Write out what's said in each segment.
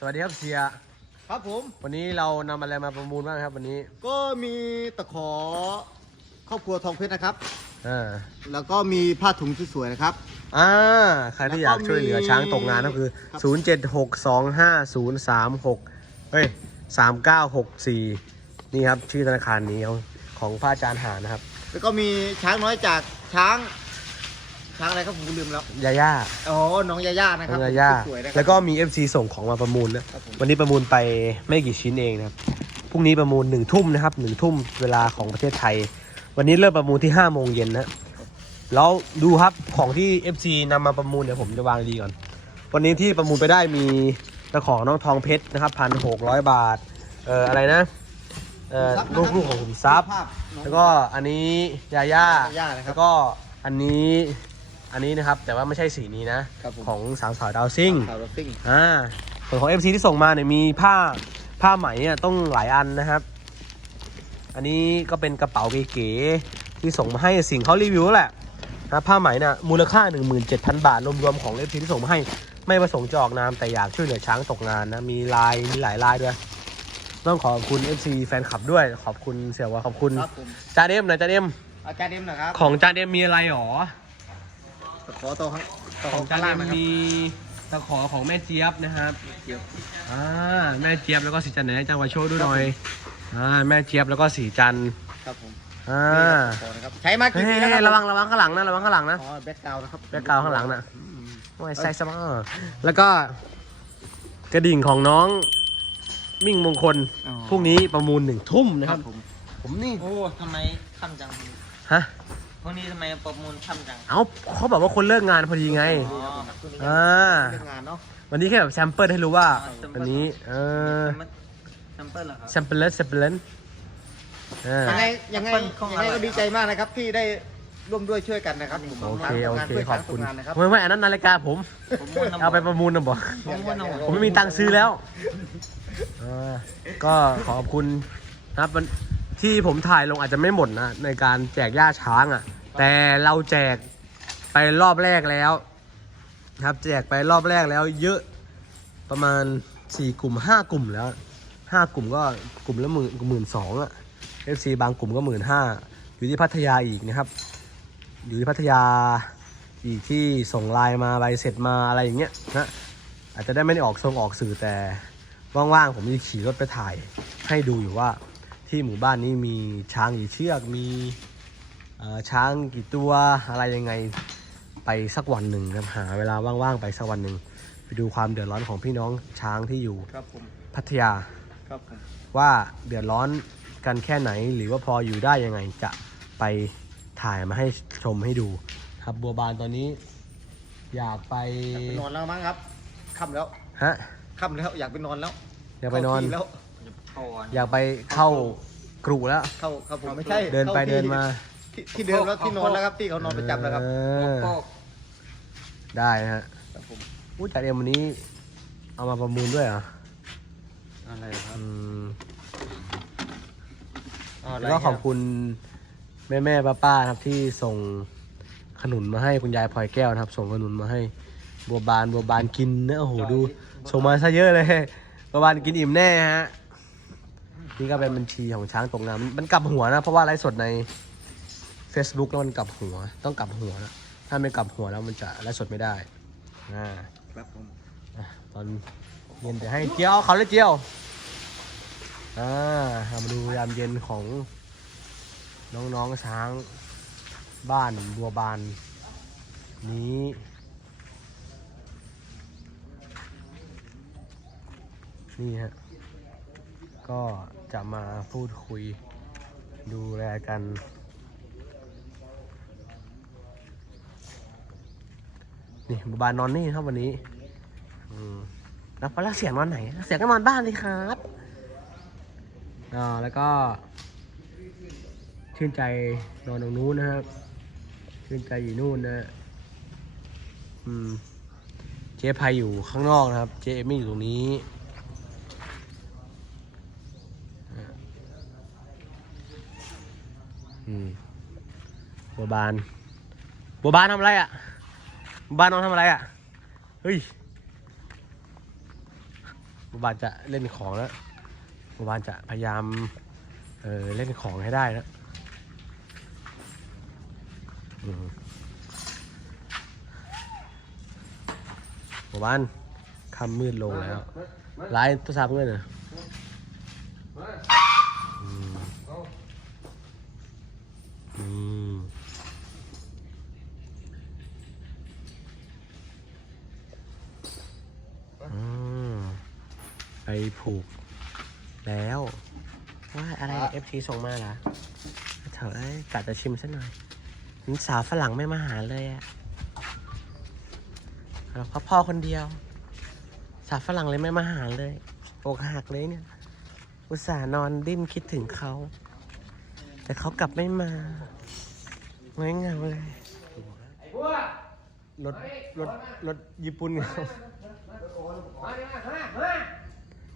สวัสดีครับเสีย ครับผม วันนี้เรานำอะไรมาประมูลบ้างครับ วันนี้ก็มีตะขอครอบครัวทองเพชรนะครับ อ่าแล้วก็มีผ้าถุงสวยๆนะครับ อ่าใครที่อยากช่วยเหลือช้างตกงานก็คือ ครับ 0 7 6 2 5 0 3 6เฮ้ย3 9 6 4 นี่ครับชื่อธนาคารนี้ของของพระอาจารย์หานะครับ แล้วก็มีช้างน้อยจากช้าง ช้างอะไรครับผมลืมแล้ว ยาย่าอ๋อ น้องยาย่านะคน้รัอบงยาย่าสวยๆนะครัแล้วก็มี FC ส่งของมาประมูลนะครับผมวันนี้ประมูลไปไม่กี่ชิ้นเองนะครับพรุ่งนี้ประมูล1ทุ่มนะครับ1ทุ่มเวลาของประเทศไทย วันนี้เริ่มประมูลที่5โมงเย็นนะแล้วดูครับของที่ FC นำมาประมูลเดี๋ยวผมจะวางดีก่อน วันนี้ที่ประมูลไปได้มีตะขอน้องทองเพชรนะครับพันหกร้อยบาทเอ่ออะไรนะเอ่อลูกลูกของขุมทรัพย์ ภาพน้อง แล้วก็อันนี้ยาย่า ยาย่านะครับ แล้วก็อันนี้ อันนี้นะครับ แต่ว่าไม่ใช่สีนี้นะ ครับผม ของสาวสาวดาวซิ่งข่าวรถซิ่งอ่าส่วนของ FC ที่ส่งมาเนี่ยมีผ้าผ้าไหมเนี่ยต้องหลายอันนะครับ อันนี้ก็เป็นกระเป๋าเก๋ๆที่ส่งมาให้สิ่งเขารีวิวแหละนะผ้าไหมเนี่ยมูลค่า 17,000 บาท รวมๆของ FC ที่ส่งมาให้ ไม่ประสงค์จะออกนามแต่อยากช่วยเหลือช้างตกงานนะมีลายมีหลายลายด้วยต้องขอบคุณ FC แฟนคลับด้วยขอบคุณเสี่ยวว่าขอบคุณครับผม จานเอ็มหนะจานเอ็มอาจารย์เอ็มนะครับ ของจานเอ็มมีอะไรหรอ ตะขอตัวข้างตัวของจานล่าเอ็งมนะครับ มีตะขอของแม่เจี๊ยบนะครับเกี่ยวอ่าแม่เจี๊ยบแล้วก็สีจันไหนจังหวัดโชว์ด้วยหน่อยอ่าแม่เจี๊ยบแล้วก็สีจันทร์ครับผมอ่านี่ตะขอนะครับ ใช้มาเฮ้กี่ปียแล้วครับระวังระวังข้างหลังนะระวังข้างหลังนะ อ๋อแบ็คกราวด์นะครับแบ็คกราวด์ข้างหลังน่ะไม่ใส่สมอแล้วก็กระดิ่งของน้องมิ่งมงคลอ๋อพรุ่งนี้ประมูลหนึ่งทุ่มนะคครัรับบผมผมนี่โอ้ทำไมค่ำจังฮะ พวกนี้ทำไมประมูลค่ำจัง เอาเขาบอกว่าคนเลิกงานพอดีไง อ๋อช่วงนี้อ่า เรื่องงานเนาะวันนี้แค่แบบแซมเปิลให้รู้ว่า อ๋อ sample อันนี้ เออแซมเปิลเหรอครับ แซมเปิลเลสแซมเปิลเลนอ่า ยังไงยังไงแอปเปิ้ลของยังไงอะไรก็ดีใจมากนะครับที่ได้ร่วมด้วยช่วยกันนะครับผมโอเค โอเคช่วยขอบคุณทำงานนะครับ ไม่ไม่อันนั้นนาฬิกาผมประมูลน้ำเอาไปประมูลนะบอกประมูลน้ำผมไม่มีตังค์ซื้อแล้วอ่าก็ขอบคุณนะครับมัน ที่ผมถ่ายลงอาจจะไม่หมดนะ ในการแจกหญ้าช้างอะ่ะ แต่เราแจกไปรอบแรกแล้ว ครับแจกไปรอบแรกแล้ว เยอะประมาณ4กลุ่ม5กลุ่มแล้ว5กลุ่มก็กลุ่มละหมื่นหมื่นสองอะเอฟซีบางกลุ่มก็หมื่นห้าอยู่ที่พัทยาอีกนะครับ อยู่ที่พัทยาอีกที่ส่งไลน์มาใบเสร็จมาอะไรอย่างเงี้ยนะอาจจะได้ไม่ได้ออกทรงออกสื่อแต่ว่างๆผมจะขี่รถไปถ่ายให้ดูอยู่ว่า ที่หมู่บ้านนี้มีช้างกี่เชือกมีเอ่อช้างกี่ตัวอะไรยังไงไปสักวันหนึ่งครับหาเวลาว่างๆไปสักวันหนึ่งไปดูความเดือดร้อนของพี่น้องช้างที่อยู่ครับผมพัทยาครับผมว่าเดือดร้อนกันแค่ไหนหรือว่าพออยู่ได้ยังไงจะไปถ่ายมาให้ชมให้ดู ครับบัวบานตอนนี้ อยากไปไปนอนแล้วมั้งครับค่ำแล้วฮะค่ำแล้วอยากไปนอนแล้ว อยากไปนอนเข้ที่แล้ว ก่อนอยากไปเข้ากรุแล้ว เข้าครับผมไม่ใช่เดินไปข้ที่เดินมาที่ที่เดิมแล้วที่นอนแล้วครับที่เขานอนประจำแล้วครับ เออก็ได้นะฮะครับผม อู้จัดเอ็มวันนี้ เอามาประมูลด้วยเหรออะไรครับอืมแล้วก็ขอบคุณแม่แม่ป้าป้าๆครับที่ส่งขนุนมาให้คุณยายพลอยแก้วนะครับ ส่งขนุนมาให้บัวบานบัวบานกินเนอะโอ้โหดู ส่งมาซะเยอะเลยบัวบานกินอิ่มแน่ฮะ นี่ก็เป็นบัญชีของช้างตกน้ำมันมันกลับหัวนะ เพราะว่าไลฟ์สดใน Facebook แล้วมันกลับหัว ต้องกลับหัวนะ ถ้าไม่กลับหัวแล้วมันจะไลฟ์สดไม่ได้อ่าครับผมตอนเย็นเดี๋ยวให้เจียวเขาเลยเจียวอ่าเอามาดูยามเย็นของน้องๆช้างบ้านบัวบานนี้นี่ฮะ ก็จะมาพูดคุยดูแลกัน นี่บัวบานอนนี่ครับวันนี้แล้วพอแล้วเสียงนอนไหน เสียงก็นอนบ้านเลยครับอ่าแล้วก็ ชื่นใจนอนตรงนู้นนะครับ ชื่นใจอยู่นู่นนะอืมเจ๊ภัยอยู่ข้างนอกนะครับ เจ๊เอมมี่อยู่ตรงนี้อ่าอืม บัวบานบัวบานทำอะไรอะบัวบานนอนทำอะไรอะเฮ้ยเมื่อวานจะเล่นของแล้วเมื่อวานจะพยายามเออเล่นของให้ได้นะอืมเมื่อวานค่ำมืดลงแล้วไลน์โทรศัพท์เงินเหรออืมอืม อืม ไปผูกแล้วว่าอะไรเอฟทีส่งมาเหรอเถอะเอ้ยกะจะชิมสักหน่อยนี่สาวฝรั่งไม่มาหาเลยอะเราก็พ่อคนเดียว สาวฝรั่งเลยไม่มาหาเลยอกหักเลยเนี่ย อุตส่าห์นอนดิ้นคิดถึงเขา แต่เขากลับไม่มาไม่เหงาเลยรถรถรถญี่ปุ่นเขา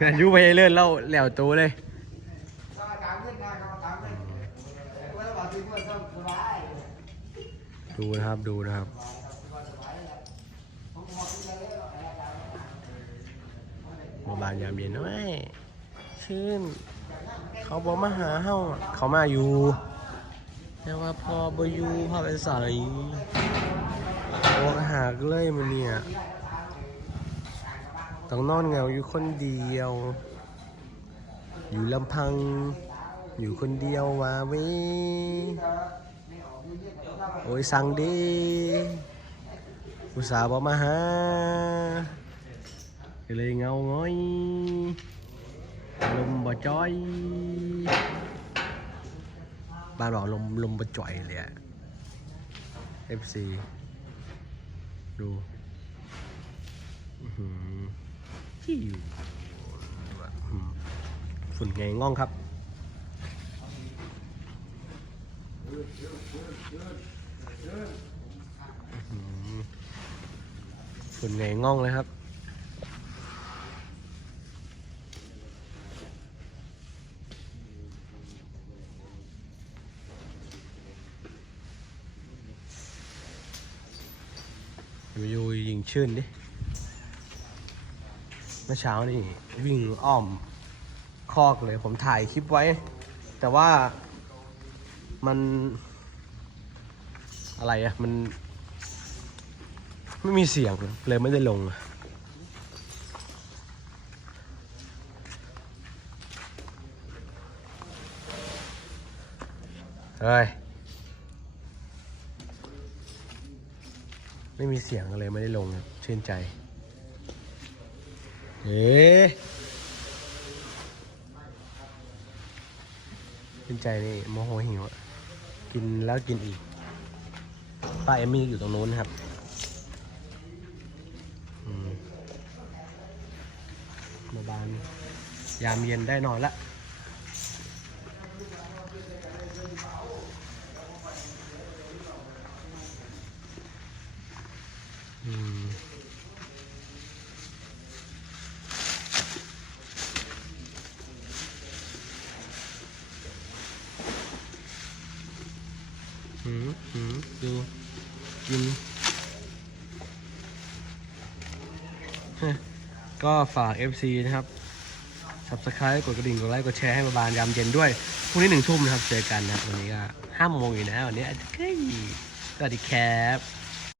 งานยุไปเลื่อนเล่าแหลวตัวเลย ดูนะครับดูนะครับ มาบานยามเย็นน้อยชื่น เขาบอกมาหาเฮาอะเขามาอยู่แต่ว่าพอบอยู่พอไปใส่โอ้หากเลยมันเนี่ย ต้องนอนเหงาอยู่คนเดียว อยู่ลำพัง อยู่คนเดียววาเวิโอ้ยสั่งดีอุตส่าห์บอกมาหาก็เลยเงาง้อยลมบ่จ้อยบ้านบอกลมลมบ่จ่อยเลยอะ FC ดูอือ ที่อยู่ฝุ่นไงง่องครับ ฝุ่นไงง่องเลยครับมาอยู่ยิงชื่นดิ เมื่อเช้านี่วิ่งอ้อมคอกเลย ผมถ่ายคลิปไว้ แต่ว่ามันอะไรอะมัน ไม่มีเสียงเลยไม่ได้ลง เฮ้ย ไม่มีเสียงเลยไม่ได้ลงครับชื่นใจ เอ๊ะชื่นใจนี่โมโหหิวอะกินแล้วกินอีก ป้าเอมมี่อยู่ตรงนู้นครับมมาบาน ยามเย็นได้นอนละ อืมหืมหืม ดูกินก็ฝาก FC นะครับ subscribe กดกระดิ่ง กดไลค์ กดแชร์ให้มาบานยามเย็นด้วย พรุ่งนี้หนึ่งทุ่มนะครับ เจอกันนะครับ วันนี้ก็ห้าโมงอยู่นะวันนี้สวัสดีครับ